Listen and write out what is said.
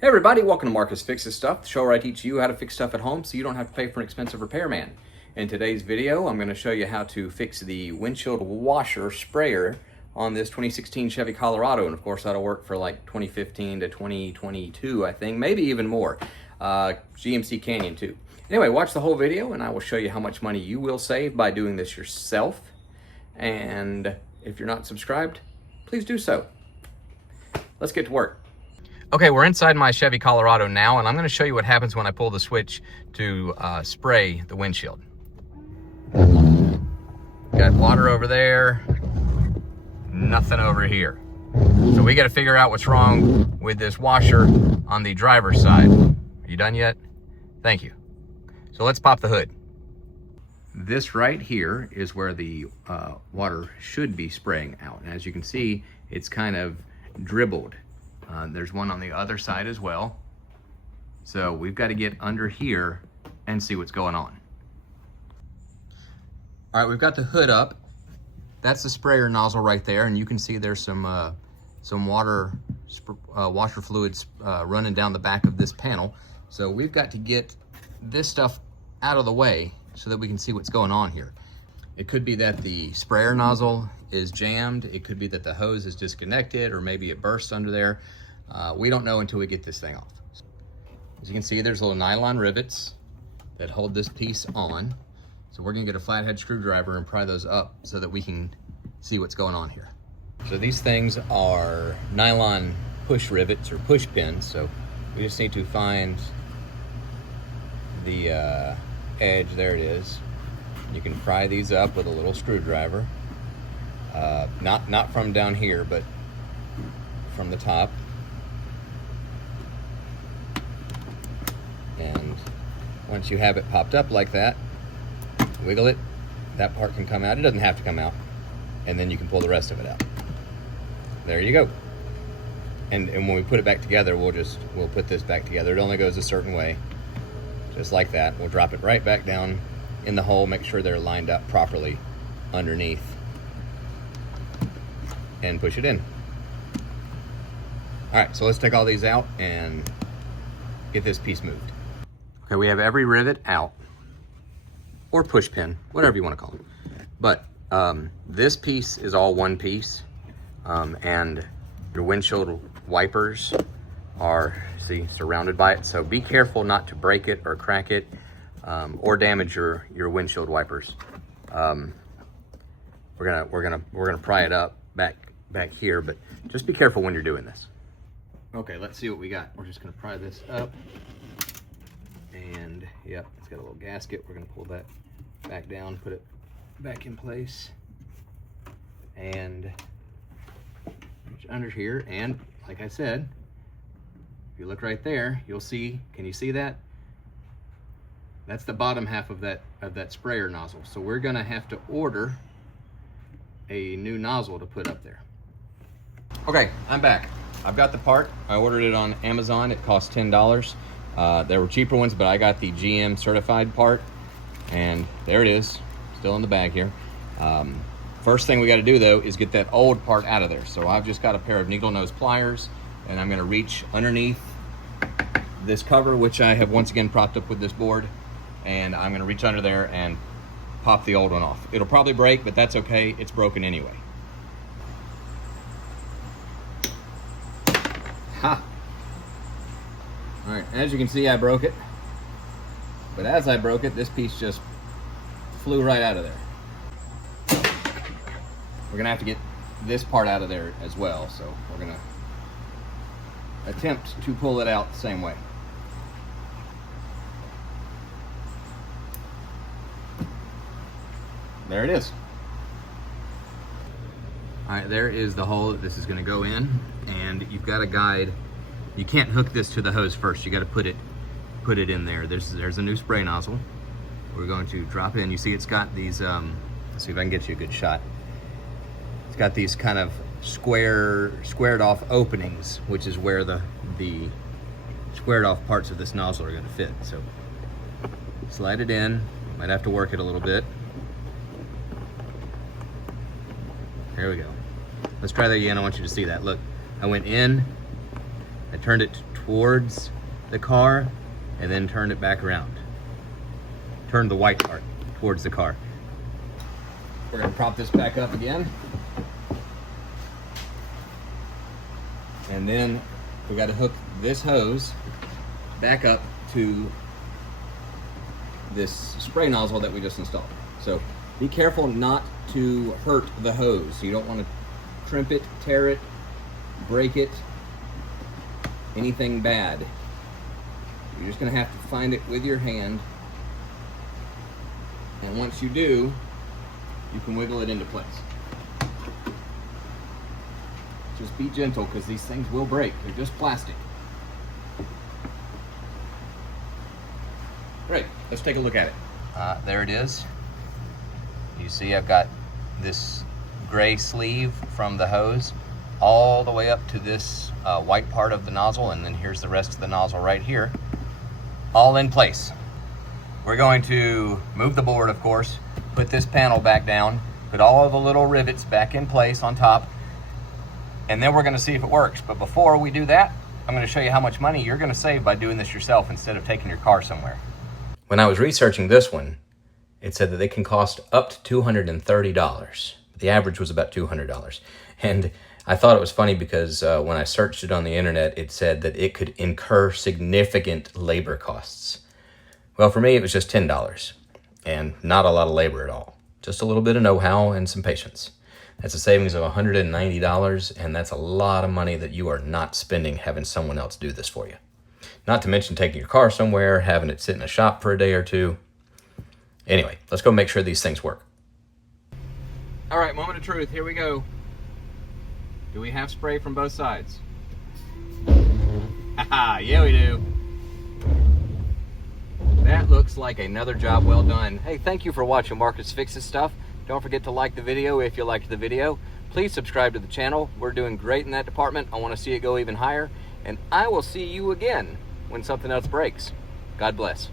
Hey everybody, welcome to Marcus Fixes Stuff, the show where I teach you how to fix stuff at home so you don't have to pay for an expensive repairman. In today's video, I'm going to show you how to fix the windshield washer sprayer on this 2016 Chevy Colorado, and of course that'll work for like 2015 to 2022, I think, maybe even more. GMC Canyon too. Anyway, watch the whole video and I will show you how much money you will save by doing this yourself. And if you're not subscribed, please do so. Let's get to work. Okay, we're inside my Chevy Colorado now, and I'm going to show you what happens when I pull the switch to spray the windshield. Got water over there, nothing over here. So we got to figure out what's wrong with this washer on the driver's side. Are you done yet? Thank you. So let's pop the hood. This right here is where the water should be spraying out. And as you can see, it's kind of dribbled. There's one on the other side as well. So we've got to get under here and see what's going on. All right, we've got the hood up. That's the sprayer nozzle right there, and you can see there's some washer fluids running down the back of this panel. So we've got to get this stuff out of the way so that we can see what's going on here. It could be that the sprayer nozzle is jammed. It could be that the hose is disconnected, or maybe it burst under there. We don't know until we get this thing off. As you can see, there's little nylon rivets that hold this piece on. So we're gonna get a flathead screwdriver and pry those up so that we can see what's going on here. So these things are nylon push rivets or push pins. So we just need to find the edge. There it is. You can pry these up with a little screwdriver. Not from down here, but from the top. And once you have it popped up like that, wiggle it, that part can come out. It doesn't have to come out. And then you can pull the rest of it out. There you go. And when we put it back together, we'll put this back together. It only goes a certain way, just like that. We'll drop it right back down in the hole, make sure they're lined up properly underneath, and push it in. All right, so let's take all these out and get this piece moved. Okay, we have every rivet out, or push pin, whatever you want to call it. But this piece is all one piece, and your windshield wipers are, see, surrounded by it. So be careful not to break it or crack it, or damage your windshield wipers. We're gonna pry it up back here, but just be careful when you're doing this. Okay, let's see what we got. We're just gonna pry this up, and yep, it's got a little gasket. We're gonna pull that back down, put it back in place, and reach under here. And like I said, if you look right there, you'll see. Can you see that? That's the bottom half of that sprayer nozzle. So we're gonna have to order a new nozzle to put up there. Okay, I'm back. I've got the part. I ordered it on Amazon. It cost $10. There were cheaper ones, but I got the GM certified part, and there it is, still in the bag here. First thing we got to do though is get that old part out of there. So I've just got a pair of needle nose pliers, and I'm going to reach underneath this cover, which I have once again propped up with this board, and I'm going to reach under there and pop the old one off. It'll probably break, but that's okay. It's broken anyway. Ha! All right, as you can see, I broke it. But as I broke it, this piece just flew right out of there. We're gonna have to get this part out of there as well, so we're gonna attempt to pull it out the same way. There it is. All right, there is the hole that this is gonna go in, and you've got a guide. You can't hook this to the hose first. You gotta put it in there. There's a new spray nozzle. We're going to drop in. You see it's got these, let's see if I can get you a good shot. It's got these kind of squared off openings, which is where the squared off parts of this nozzle are gonna fit. So slide it in. Might have to work it a little bit. There we go. Let's try that again. I want you to see that. Look, I went in, I turned it towards the car and then turn it back around. Turn the white part towards the car. We're gonna prop this back up again. And then we gotta hook this hose back up to this spray nozzle that we just installed. So be careful not to hurt the hose. You don't want to crimp it, tear it, break it, anything bad. You're just gonna have to find it with your hand. And once you do, you can wiggle it into place. Just be gentle because these things will break. They're just plastic. Great, let's take a look at it. There it is. You see I've got this gray sleeve from the hose all the way up to this white part of the nozzle, and then here's the rest of the nozzle right here, all in place. We're going to move the board, of course, put this panel back down, put all of the little rivets back in place on top, and then we're gonna see if it works. But before we do that, I'm gonna show you how much money you're gonna save by doing this yourself instead of taking your car somewhere. When I was researching this one, it said that they can cost up to $230. The average was about $200. And I thought it was funny because when I searched it on the internet, it said that it could incur significant labor costs. Well, for me, it was just $10 and not a lot of labor at all. Just a little bit of know-how and some patience. That's a savings of $190, and that's a lot of money that you are not spending having someone else do this for you. Not to mention taking your car somewhere, having it sit in a shop for a day or two. Anyway, let's go make sure these things work. All right, moment of truth, here we go. Do we have spray from both sides? Haha, yeah we do. That looks like another job well done. Hey, thank you for watching Marcus Fixes Stuff. Don't forget to like the video if you liked the video. Please subscribe to the channel. We're doing great in that department. I want to see it go even higher. And I will see you again when something else breaks. God bless.